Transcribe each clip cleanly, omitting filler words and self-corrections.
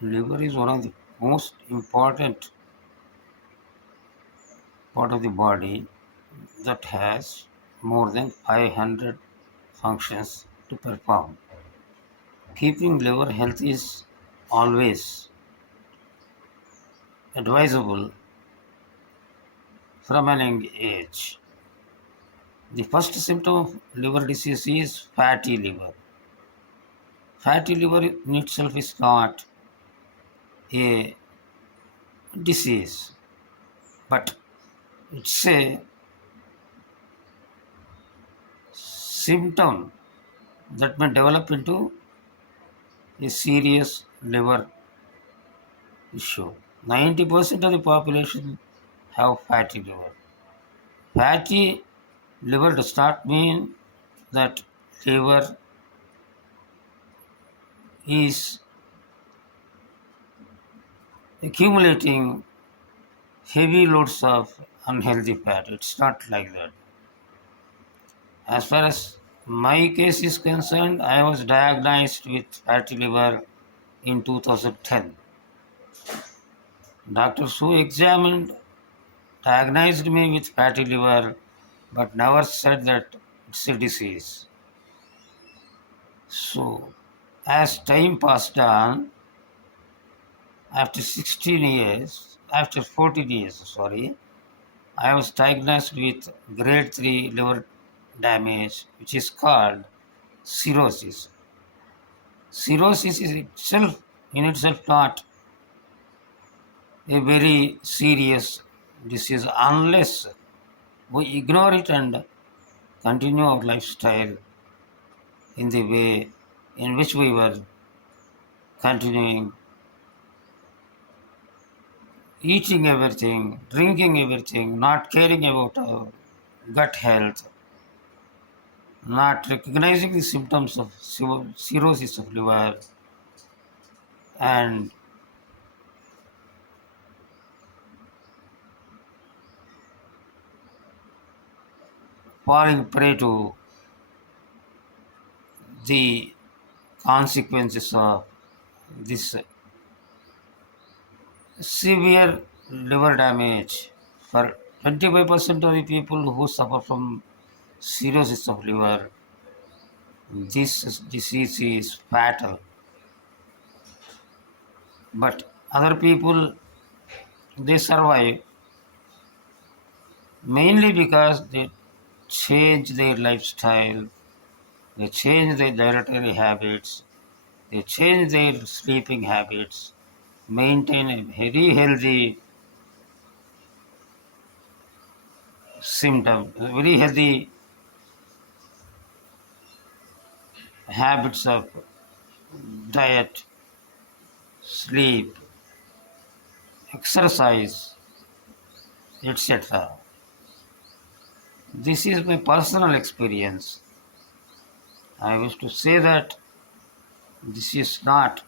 Liver is one of the most important part of the body that has more than 500 functions to perform. Keeping liver healthy is always advisable from an young age. The first symptom of liver disease is fatty liver. Fatty liver in itself is not a disease, but it's a symptom that may develop into a serious liver issue. 90% of the population have fatty liver. Fatty liver does not mean that liver is accumulating heavy loads of unhealthy fat. It's not like that. As far as my case is concerned, I was diagnosed with fatty liver in 2010. Doctors who examined diagnosed me with fatty liver but never said that it's a disease. So, as time passed on, after 14 years, sorry, I was diagnosed with grade 3 liver damage, which is called cirrhosis. Cirrhosis is in itself not a very serious disease unless we ignore it and continue our lifestyle in the way in which we were continuing eating everything, drinking everything, not caring about our gut health, not recognizing the symptoms of cirrhosis of liver, and falling prey to the consequences of this severe liver damage. For 25% of the people who suffer from cirrhosis of liver, this disease is fatal. But other people, they survive mainly because they change their lifestyle, they change their dietary habits, they change their sleeping habits, maintain a very healthy very healthy habits of diet, sleep, exercise, etc. This is my personal experience. I wish to say that this is not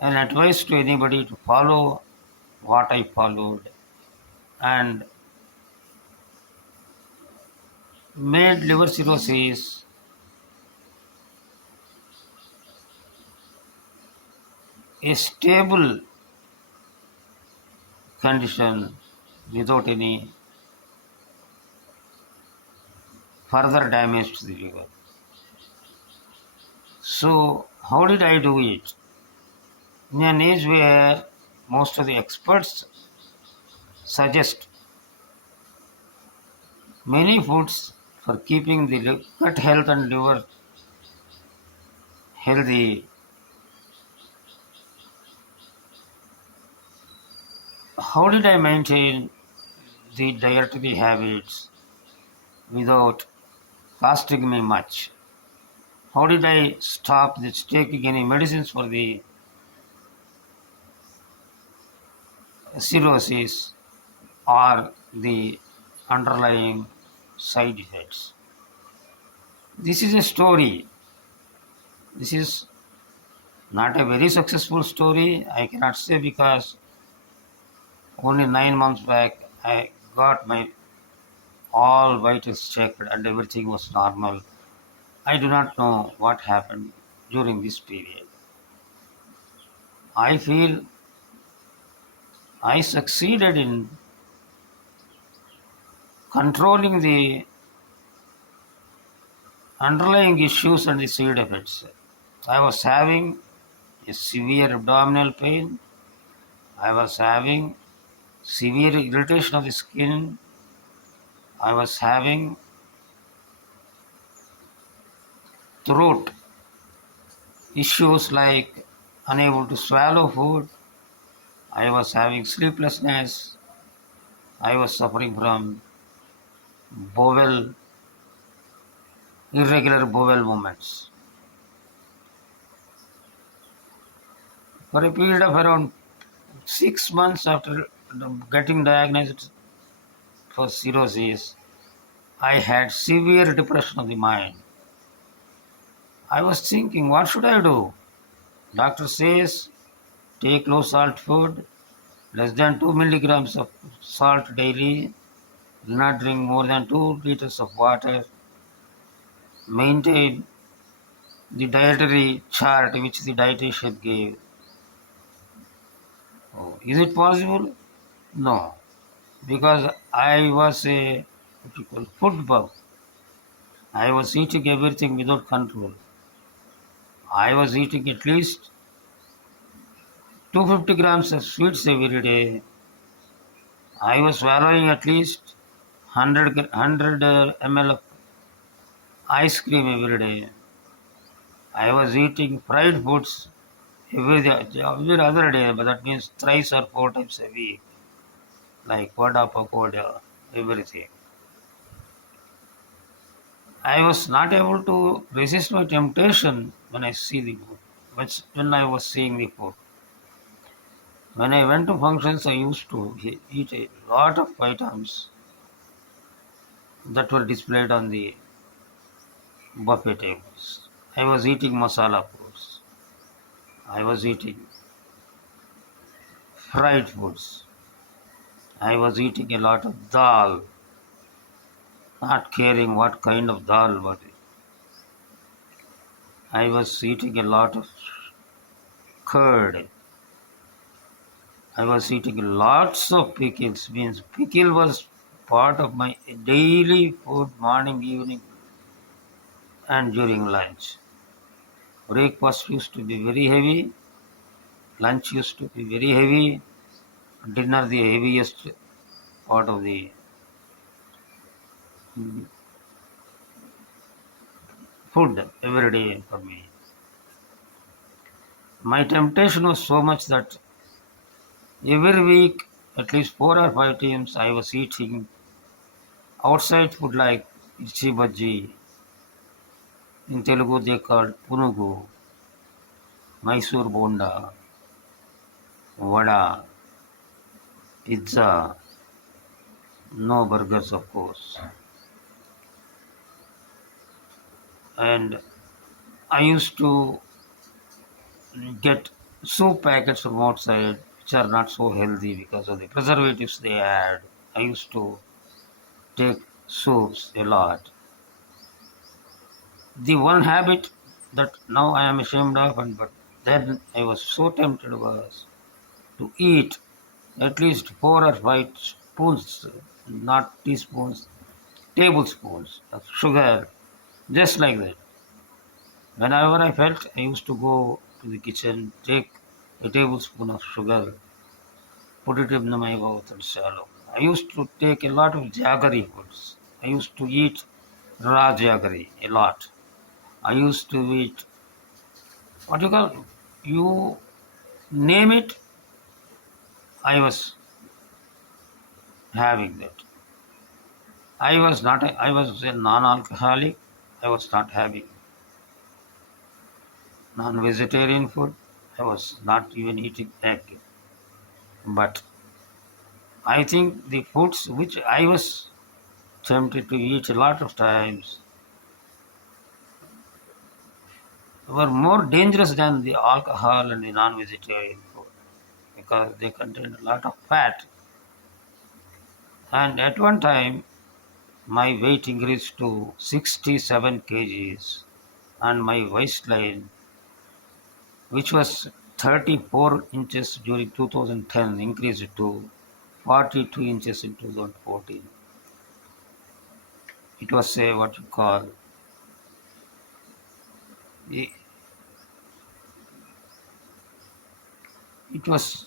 an advice to anybody to follow what I followed and made liver cirrhosis a stable condition without any further damage to the liver. So, how did I do it? In an age where most of the experts suggest many foods for keeping the gut health and liver healthy, how did I maintain the dietary habits without costing me much? How did I stop taking any medicines for the cirrhosis or the underlying side effects? This is a story. This is not a very successful story. I cannot say because only 9 months back I got my all vitals checked and everything was normal. I do not know what happened during this period. I feel I succeeded in controlling the underlying issues and the side effects. I was having a severe abdominal pain. I was having severe irritation of the skin. I was having throat issues like unable to swallow food. I was having sleeplessness. I was suffering from bowel, irregular bowel movements. For a period of around 6 months after getting diagnosed for cirrhosis, I had severe depression of the mind. I was thinking, what should I do? Doctor says, take low salt food, less than 2 milligrams of salt daily, do not drink more than 2 liters of water, maintain the dietary chart which the dietitian gave. Oh, is it possible? No, because I was a what you call food buff. I was eating everything without control. I was eating at least 250 grams of sweets every day. I was swallowing at least 100 ml of ice cream every day. I was eating fried foods every other day, but that means thrice or 4 times a week, like vada pakoda, everything. I was not able to resist my temptation when I see the food, when I was seeing the food. When I went to functions, I used to eat a lot of items that were displayed on the buffet tables. I was eating masala foods. I was eating fried foods. I was eating a lot of dal, not caring what kind of dal was it. I was eating a lot of curd. I was eating lots of pickles. Means pickle was part of my daily food, morning, evening, and during lunch. Breakfast used to be very heavy. Lunch used to be very heavy. Dinner the heaviest part of the food every day for me. My temptation was so much that every week, at least 4 or 5 times, I was eating outside food like ichi bhaji. In Telugu, they called punugu, Mysore bonda, vada, pizza, no burgers, of course. And I used to get soup packets from outside, which are not so healthy because of the preservatives they add. I used to take soups a lot. The one habit that now I am ashamed of, and but then I was so tempted was to eat at least 4 or 5 spoons, not teaspoons, tablespoons of sugar, just like that. Whenever I felt, I used to go to the kitchen, take a tablespoon of sugar, put it in my mouth and swallow. I used to take a lot of jaggery foods. I used to eat raw jaggery a lot. I used to eat what you call you name it. I was having that. I was not. I was a non-alcoholic. I was not having non-vegetarian food. I was not even eating egg. But I think the foods which I was tempted to eat a lot of times were more dangerous than the alcohol and the non-vegetarian food because they contain a lot of fat. And at one time, my weight increased to 67 kgs and my waistline, which was 34 inches during 2010, increased to 42 inches in 2014. It was a what you call it was